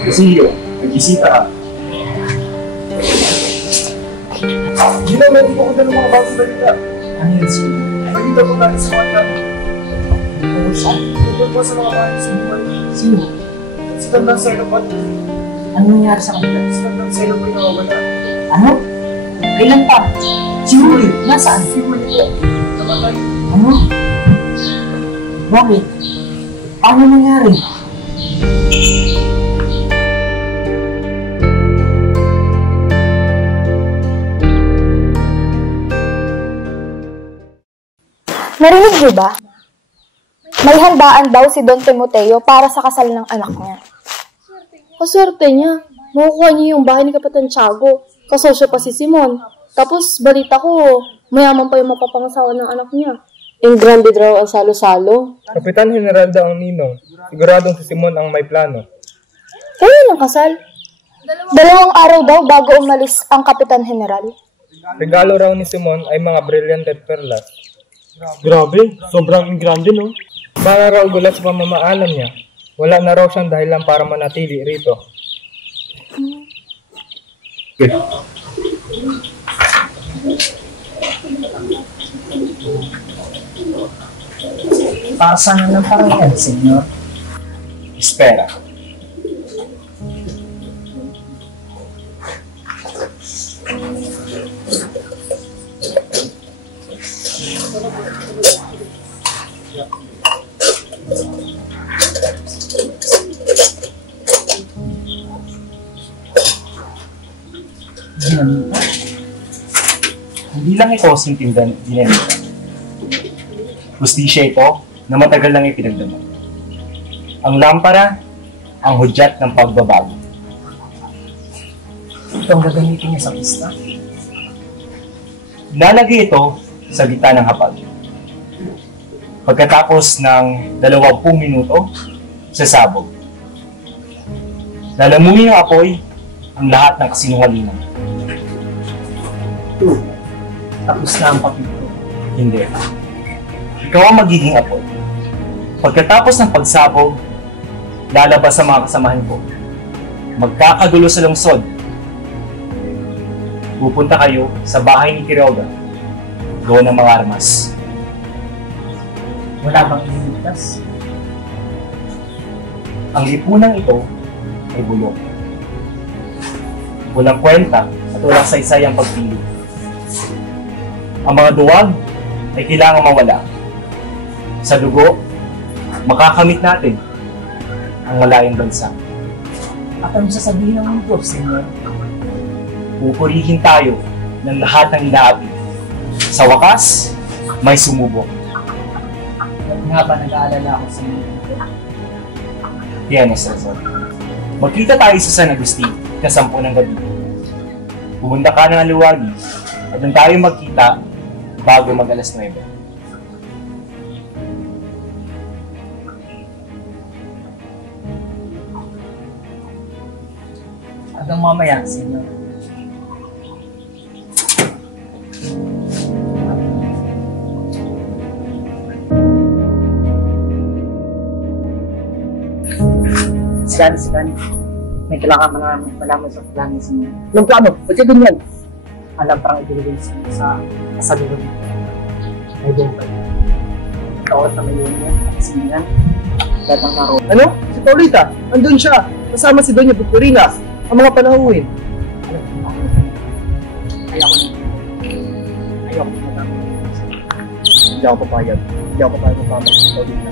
Basilio, nagbisita ka. Hindi na, meron po ko dyan ng mga bagong balita. Ano yun siya? Balita po natin sa mga tao. Ano siya? Tungkol po sa mga bahay sa buwan. Sino? Si Tandang Selo po. Ano nangyari sa kanila? Si Tandang Selo po yung nawawala. Ano? Kailan pa? Si Rui, nasaan? Si Rui po, namatay. Ano? Bakit? Paano nangyari? Narinig niyo ba? May handaan daw si Don Timoteo para sa kasal ng anak niya. Kaswerte niya. Makukuha niya yung bahay ni Kapitan Tiago. Kasosyo pa si Simon. Tapos, balita ko, mayaman pa yung mapapangasawa ng anak niya. Yung grande draw ang salo-salo. Kapitan General daw ang ninong. Siguradong si Simon ang may plano. Kailan ang kasal? 2 araw daw bago umalis ang Kapitan General. Regalo raw ni Simon ay mga brilliant perlas. Grabe, sobrang grande no? Para raw gulat sa pamamaalam niya. Wala na raw siyang dahilan para manatili rito. Para saan ng parang senyor? Espera. Hindi lang ito simpleng dinamita. Hustisya ito na matagal lang ipinagdamag. Ang lampara, ang hudyat ng pagbabago. Ito ang gagamitin niya sa pista. Lalagay ito sa gitna ng hapag. Pagkatapos ng 20 minuto, sasabog. Lalamunin ng apoy ang lahat ng kasinungalingan. Tapos na ang papito. Hindi. Ikaw ang magiging apoy. Pagkatapos ng pagsabog, lalabas ang mga kasamahan ko. Magkakagulo sa lungsod. Pupunta kayo sa bahay ni Quiroga. Doon ang mga armas. Wala bang iniligtas? Ang lipunang ito ay bulok. Walang kwenta at walang saysay ang pagpili. Ang mga duwag ay kailangang mawala. Sa dugo, makakamit natin ang malayang bansa. At ano sasabihin ng mundo, senyor? Pupurihin tayo ng lahat ng inaapi. Sa wakas, may sumubok. At nga ba nag-aalala ako sa mundo? Yan, Esther. Magkita tayo sa San Agustin na 10 ng gabi. Pumunta ka ng Aliwagi at doon tayo magkita bago mag-alas 9. Hanggang mamaya, senyor. Sigan. May kailangan malaman sa plano sa inyo. Anong plano? Ba't ka ganyan? Alam parang ibigay sa kasaluhan. May bumbay. Ikaw sa mayon yan, at sinyan. Lahat ng naroon. Ano? Si Paulita, andun siya. Kasama si Doña Victorina. Ang mga panahuin. Ayoko na. Hindi ako papayag. Hindi ako papayag sa Paulita.